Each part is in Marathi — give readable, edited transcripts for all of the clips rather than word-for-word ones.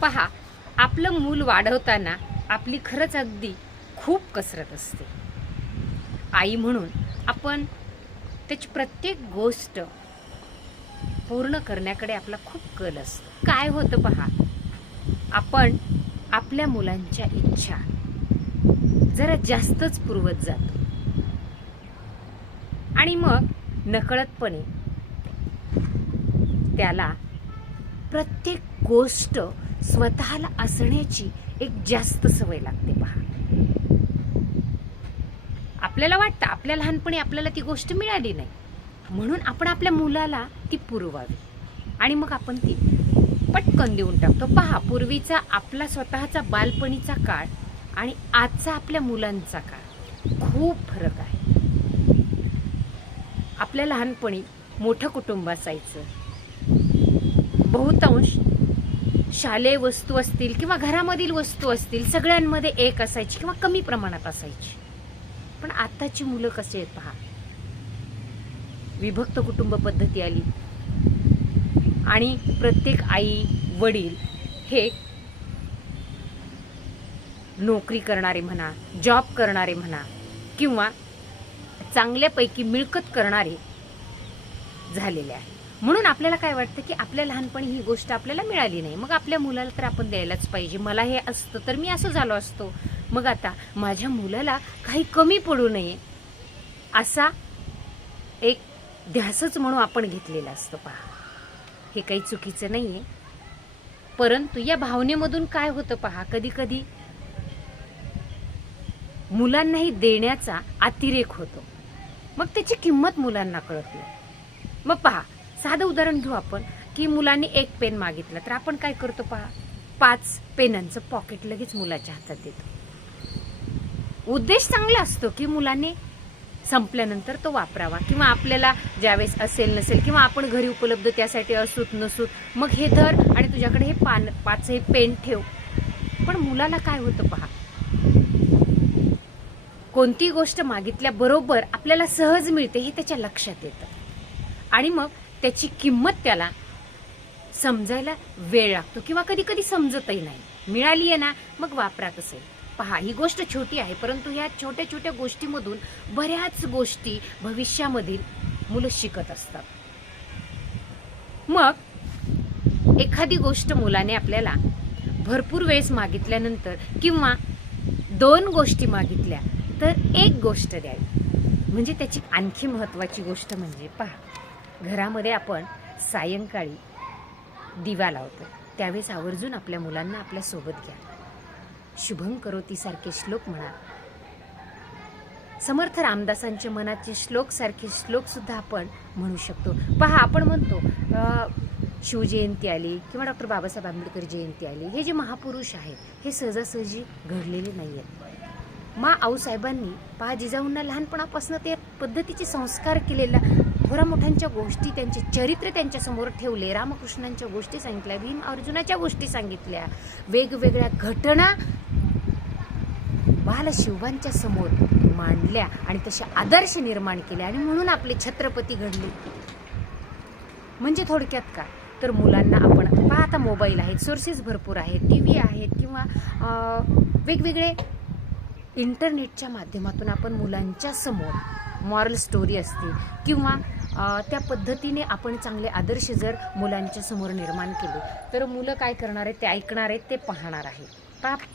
पहा, आपलं मूल वाढवताना आपली खरंच अगदी खूप कसरत असते. आई म्हणून आपण त्याची प्रत्येक गोष्ट पूर्ण करण्याकडे आपला खूप कल असतो. काय होतं पहा, आपण आपल्या मुलांच्या इच्छा जरा जास्तच पुरवत जातो आणि मग नकळतपणे त्याला प्रत्येक गोष्ट स्वतःला असण्याची एक जास्त सवय लागते. पहा, आपल्याला वाटतं आपल्या लहानपणी आपल्याला ती गोष्ट मिळाली नाही म्हणून आपण आपल्या मुलाला ती पुरवावी आणि मग आपण ती पटकन देऊन टाकतो. पहा, पूर्वीचा आपला स्वतःचा बालपणीचा काळ आणि आजचा आपल्या मुलांचा काळ खूप फरक आहे. आपल्या लहानपणी मोठं कुटुंब असायचं. बहुतांश शालेय वस्तू असतील किंवा घरामधील वस्तू असतील सगळ्यांमध्ये एक असायची किंवा कमी प्रमाणात असायची. पण आताची मुलं कसे आहेत पहा, विभक्त कुटुंब पद्धती आली आणि प्रत्येक आई वडील हे नोकरी करणारे म्हणा, जॉब करणारे म्हणा किंवा चांगल्यापैकी मिळकत करणारे झालेले आहे. म्हणून आपल्याला काय वाटतं की आपल्या लहानपणी ही गोष्ट आपल्याला मिळाली नाही, मग आपल्या मुलाला तर आपण द्यायलाच पाहिजे. मला हे असतं तर मी असं झालो असतो, मग आता माझ्या मुलाला काही कमी पडू नये असा एक ध्यासच म्हणून आपण घेतलेला असतो. पहा, हे काही चुकीचं नाहीये, परंतु या भावनेमधून काय होतं पहा, कधी कधी मुलांनाही देण्याचा अतिरेक होतो, मग त्याची किंमत मुलांना कळत नाही. मग पहा, साधं उदाहरण घेऊ आपण की मुलांनी एक पेन मागितलं तर आपण काय करतो पहा, 5 पेनांचं पॉकेट लगेच मुलाच्या हातात देतो. उद्देश चांगला असतो की मुलांनी संपल्यानंतर तो वापरावा किंवा आपल्याला ज्यावेळेस असेल नसेल किंवा आपण घरी उपलब्ध त्यासाठी असूत नसूत, मग हे धर आणि तुझ्याकडे हे 5 हे पेन ठेव. पण मुलाला काय होतं पहा, कोणती गोष्ट मागितल्याबरोबर आपल्याला सहज मिळते हे त्याच्या लक्षात येतं आणि मग त्याची किंमत त्याला समजायला वेळ लागतो किंवा कधी कधी समजतही नाही. मिळाली आहे ना, मग वापरा कसं. पहा, ही गोष्ट छोटी आहे, परंतु ह्या छोट्या छोट्या गोष्टीमधून बऱ्याच गोष्टी भविष्यामधील मुलं शिकत असतात. मग एखादी गोष्ट मुलाने आपल्याला भरपूर वेळेस मागितल्यानंतर किंवा 2 गोष्टी मागितल्या तर 1 गोष्ट द्यावी. म्हणजे त्याची आणखी महत्त्वाची गोष्ट म्हणजे पहा, घरामध्ये आपण सायंकाळी दिवा लावतो त्यावेळेस आवर्जून आपल्या मुलांना आपल्या सोबत घ्या. शुभं करोती सारखे श्लोक म्हणा. समर्थ रामदासांच्या मनाचे श्लोक सारखे श्लोक सुद्धा आपण म्हणू शकतो. पहा, आपण म्हणतो शिवजयंती आली किंवा डॉक्टर बाबासाहेब आंबेडकर जयंती आली, हे जे महापुरुष आहेत हे सहजासहजी घडलेले नाही आहेत. आऊसाहेबांनी पहा, जिजाऊंना लहानपणापासून ते पद्धतीचे संस्कार केलेल्या थोरा मोठ्यांच्या गोष्टी, त्यांचे चरित्र त्यांच्यासमोर ठेवले, रामकृष्णांच्या गोष्टी सांगितल्या, भीम अर्जुनाच्या गोष्टी सांगितल्या, वेगवेगळ्या घटना बालशिवांच्या समोर मांडल्या आणि तसे आदर्श निर्माण केले आणि म्हणून आपले छत्रपती घडले. म्हणजे थोडक्यात काय तर मुलांना आपण पहा, आता मोबाईल आहेत, सोर्सेस भरपूर आहेत, TV आहेत किंवा वेगवेगळे इंटरनेटच्या माध्यमातून आपण मुलांच्या समोर मॉरल स्टोरी असते किंवा त्या पद्धतीने आपण चांगले आदर्श जर मुलांच्या समोर निर्माण केले तर मुलं काय करणार आहेत, ते ऐकणार आहेत, ते पाहणार आहे.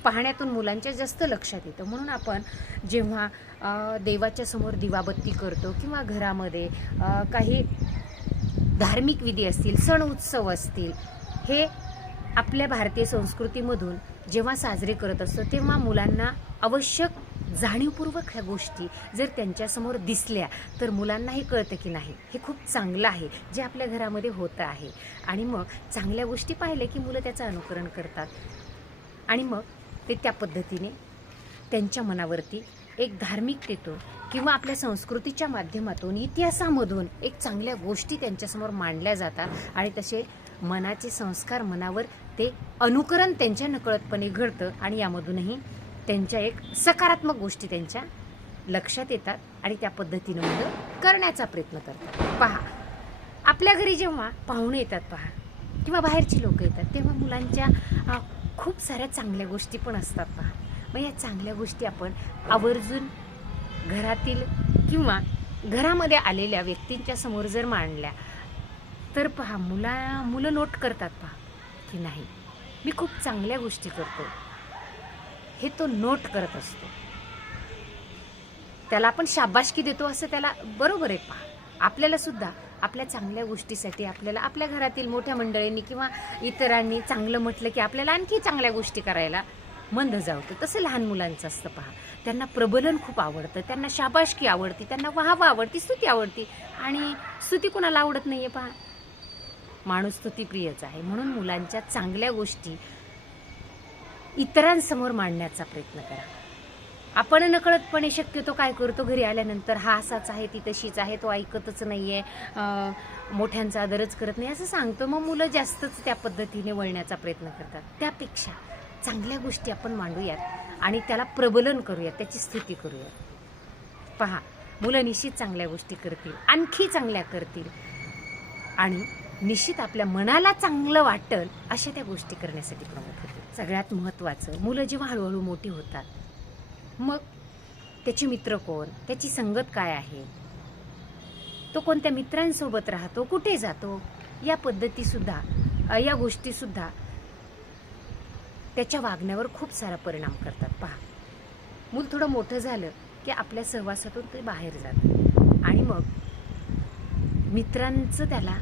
पाहण्यातून मुलांच्या जास्त लक्षात येतं. म्हणून आपण जेव्हा देवाच्या समोर दिवाबत्ती करतो किंवा घरामध्ये काही धार्मिक विधी असतील, सण उत्सव असतील, हे आपल्या भारतीय संस्कृतीमधून जेव्हा साजरे करत असतो तेव्हा मुलांना आवश्यक जाणीवपूर्वक ह्या गोष्टी जर त्यांच्यासमोर दिसल्या तर मुलांनाही कळतं की नाही, हे खूप चांगलं आहे जे आपल्या घरामध्ये होतं आहे. आणि मग चांगल्या गोष्टी पाहिल्या की मुलं त्याचं अनुकरण करतात आणि मग ते त्या पद्धतीने त्यांच्या मनावरती एक धार्मिकतेतून किंवा आपल्या संस्कृतीच्या माध्यमातून, इतिहासामधून एक चांगल्या गोष्टी त्यांच्यासमोर मांडल्या जातात आणि तसे मनाचे संस्कार, मनावर ते अनुकरण त्यांच्या नकळतपणे घडतं आणि यामधूनही त्यांच्या एक सकारात्मक गोष्टी त्यांच्या लक्षात येतात आणि त्या पद्धतीने मुलं करण्याचा प्रयत्न करतात. पहा, आपल्या घरी जेव्हा पाहुणे येतात पहा, किंवा बाहेरची लोक येतात, तेव्हा मुलांच्या खूप साऱ्या चांगल्या गोष्टी पण असतात पहा. मग या चांगल्या गोष्टी आपण आवर्जून घरातील किंवा घरामध्ये आलेल्या व्यक्तींच्या समोर जर मांडल्या तर पहा मुलं नोट करतात पहा की नाही, मी खूप चांगल्या गोष्टी करतो, हे तो नोट करत असतो. त्याला आपण शाबासकी देतो असं त्याला बरोबर आहे पहा. आपल्याला सुद्धा आपल्या चांगल्या गोष्टीसाठी आपल्याला आपल्या घरातील मोठ्या मंडळींनी किंवा इतरांनी चांगलं म्हटलं की आपल्याला आणखी चांगल्या गोष्टी करायला मंद जावतं. तसं लहान मुलांचं असतं पहा. त्यांना प्रबोधन खूप आवडतं, त्यांना शाबासकी आवडती, त्यांना वाहवा आवडती, स्तुती आवडती. आणि स्तुती कोणाला आवडत नाही आहे पहा. माणूस स्तुतीप्रियच आहे. म्हणून मुलांच्या चांगल्या गोष्टी इतरांसमोर मांडण्याचा प्रयत्न करा. आपण नकळतपणे शक्यतो काय करतो, घरी आल्यानंतर हा असाच आहे, ती तशीच आहे, तो ऐकतच नाही आहे, मोठ्यांचा आदरच करत नाही असं सांगतो. मग मुलं जास्तच त्या पद्धतीने वळण्याचा प्रयत्न करतात. त्यापेक्षा चांगल्या गोष्टी आपण मांडूयात आणि त्याला प्रबोधन करूयात, त्याची स्तुती करूयात. पहा, मुलं निश्चित चांगल्या गोष्टी करतील, आणखी चांगल्या करतील आणि निश्चित आपल्या मनाला चांगलं वाटेल अशा त्या गोष्टी करण्यासाठी प्रमुख होते. सगळ्यात महत्त्वाचं, मुलं जेव्हा हळूहळू मोठी होतात मग त्याचे मित्र कोण, त्याची संगत काय आहे, तो कोणत्या मित्रांसोबत राहतो, कुठे जातो, या पद्धतीसुद्धा या गोष्टीसुद्धा त्याच्या वागण्यावर खूप सारा परिणाम करतात. पहा, मूल थोडं मोठं झालं की आपल्या सहवासातून ते बाहेर जातं आणि मग मित्रांचं त्याला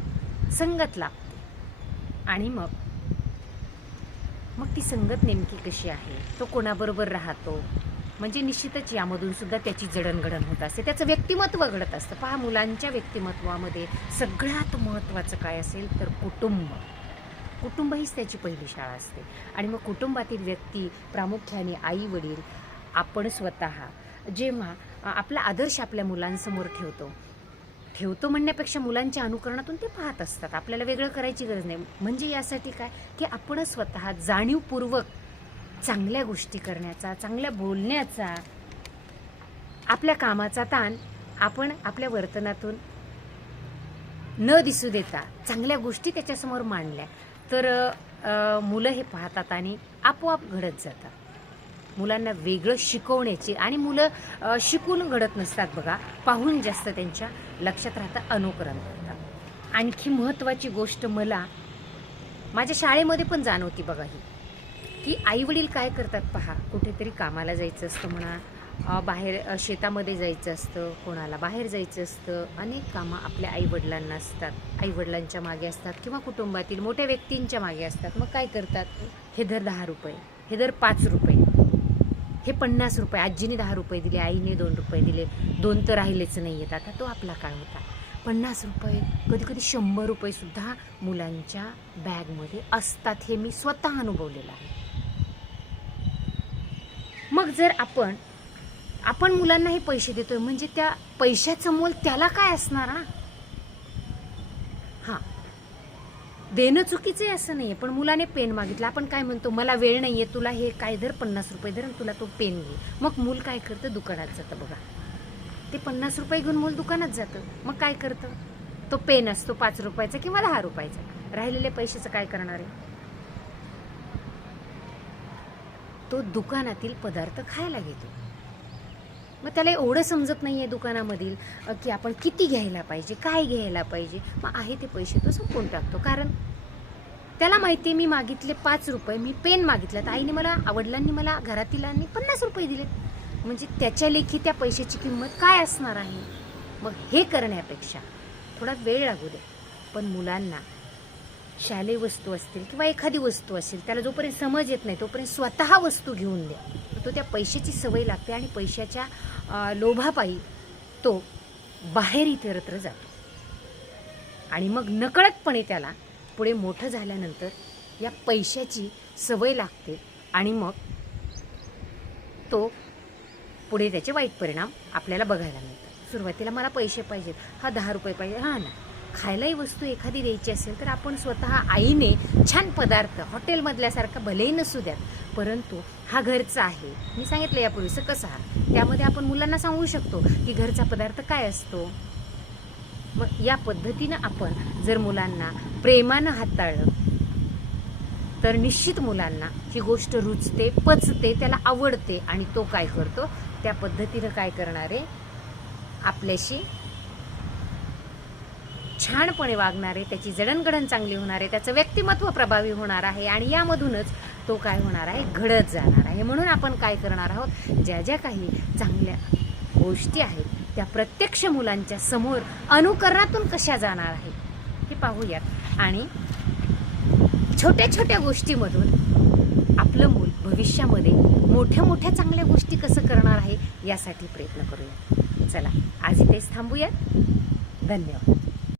संगत लागते आणि मग ती संगत नेमकी कशी आहे, तो कोणाबरोबर राहतो, म्हणजे निश्चितच यामधून सुद्धा त्याची जडणघडण होत असते, त्याचं व्यक्तिमत्व घडत असतं. पहा, मुलांच्या व्यक्तिमत्वामध्ये सगळ्यात महत्त्वाचं काय असेल तर कुटुंब हीच त्याची पहिली शाळा असते. आणि मग कुटुंबातील व्यक्ती, प्रामुख्याने आई वडील, आपण स्वतः जेव्हा आपला आदर्श आपल्या मुलांसमोर ठेवतो म्हणण्यापेक्षा मुलांच्या अनुकरणातून ते पाहत असतात. आपल्याला वेगळं करायची गरज नाही. म्हणजे यासाठी काय की आपण स्वतः जाणीवपूर्वक चांगल्या गोष्टी करण्याचा, चांगल्या बोलण्याचा, आपल्या कामाचा ताण आपण आपल्या वर्तनातून न दिसू देता चांगल्या गोष्टी त्याच्यासमोर मांडल्या तर मुलं हे पाहतात आणि आपोआप घडत जातात. मुलांना वेगळं शिकवण्याची, आणि मुलं शिकून घडत नसतात बघा, पाहून जास्त त्यांच्या लक्षात राहतं, अनुकरण करतात. आणखी महत्त्वाची गोष्ट मला माझ्या शाळेमध्ये पण जाणवती बघा ही, की आईवडील काय करतात पहा, कुठेतरी कामाला जायचं असतं म्हणा, बाहेर शेतामध्ये जायचं असतं, कोणाला बाहेर जायचं असतं, अनेक कामं आपल्या आईवडिलांना असतात, आईवडिलांच्या मागे असतात किंवा कुटुंबातील मोठ्या व्यक्तींच्या मागे असतात. मग काय करतात, हे धर 10 रुपये, हे धर 5 रुपये, हे 50 रुपये, आजीने 10 रुपये दिले, आईने 2 रुपये दिले, 2 तर राहिलेच नाही आहेत. आता तो आपला काळ होता. 50 रुपये, कधी कधी 100 रुपये सुद्धा मुलांच्या बॅगमध्ये असतात. हे मी स्वतः अनुभवलेलं आहे. मग जर आपण मुलांना हे पैसे देतोय म्हणजे त्या पैशाचं मोल त्याला काय असणार ना. हां, देणं चुकीचं आहे असं नाही आहे, पण मुलाने पेन मागितला, आपण काय म्हणतो, मला वेळ नाही आहे, तुला हे काय धर 50 रुपये धर, तुला तो पेन घे. मग मूल काय करतं, दुकानात जातं बघा. ते 50 रुपये घेऊन मूल दुकानात जातं. मग काय करतं, तो पेन असतो 5 रुपयाचा किंवा 10 रुपयाचा, राहिलेल्या पैशाचं काय करणार आहे, तो दुकानातील पदार्थ खायला घेतो. मग त्याला एवढं समजत नाही आहे दुकानामधील की आपण किती घ्यायला पाहिजे, काय घ्यायला पाहिजे. मग आहे ते पैसे तो संपवून टाकतो, कारण त्याला माहिती आहे मी मागितले 5 रुपये, मी पेन मागितलं तर आईने मला, वडिलांनी मला, घरातीलांनी 50 रुपये दिलेत, म्हणजे त्याच्या लेखी त्या पैशाची किंमत काय असणार आहे. मग हे करण्यापेक्षा थोडा वेळ लागू दे, पण मुलांना शालेय वस्तू असतील किंवा एखादी वस्तू असेल, त्याला जोपर्यंत समज येत नाही तोपर्यंत स्वतः वस्तू घेऊन द्या. तो त्या पैशाची सवय लागते आणि पैशाच्या लोभापायी तो बाहेर इतरत्र जातो आणि मग नकळतपणे त्याला पुढे मोठं झाल्यानंतर या पैशाची सवय लागते आणि मग तो पुढे त्याचे वाईट परिणाम आपल्याला बघायला मिळतात. सुरुवातीला मला पैसे पाहिजेत, हा 10 रुपये पाहिजे, हां ना. खायलाही वस्तू एखादी द्यायची असेल तर आपण स्वतः आईने छान पदार्थ हॉटेलमधल्यासारखा भलेही नसू द्यात, परंतु हा घरचा आहे, मी सांगितलं यापूर्वीचं कसं हा, त्यामध्ये आपण मुलांना सांगू शकतो की घरचा पदार्थ काय असतो. मग या पद्धतीनं आपण जर मुलांना प्रेमानं हाताळलं तर निश्चित मुलांना ही गोष्ट रुचते, पचते, त्याला आवडते आणि तो काय करतो त्या पद्धतीनं काय करणार आहे, आपल्याशी छानपणे वागणार आहे, त्याची जडणघडण चांगली होणार आहे, त्याचं व्यक्तिमत्व प्रभावी होणार आहे आणि यामधूनच तो काय होणार आहे, घडत जाणार आहे. म्हणून आपण काय करणार आहोत, ज्या ज्या काही चांगल्या गोष्टी आहेत त्या प्रत्यक्ष मुलांच्या समोर अनुकरणातून कशा जाणार आहेत हे पाहूयात आणि छोट्या छोट्या गोष्टीमधून आपलं मूल भविष्यामध्ये मोठ्या मोठ्या चांगल्या गोष्टी कसं करणार आहे यासाठी प्रयत्न करूया. चला आज इथेच थांबूयात. धन्यवाद.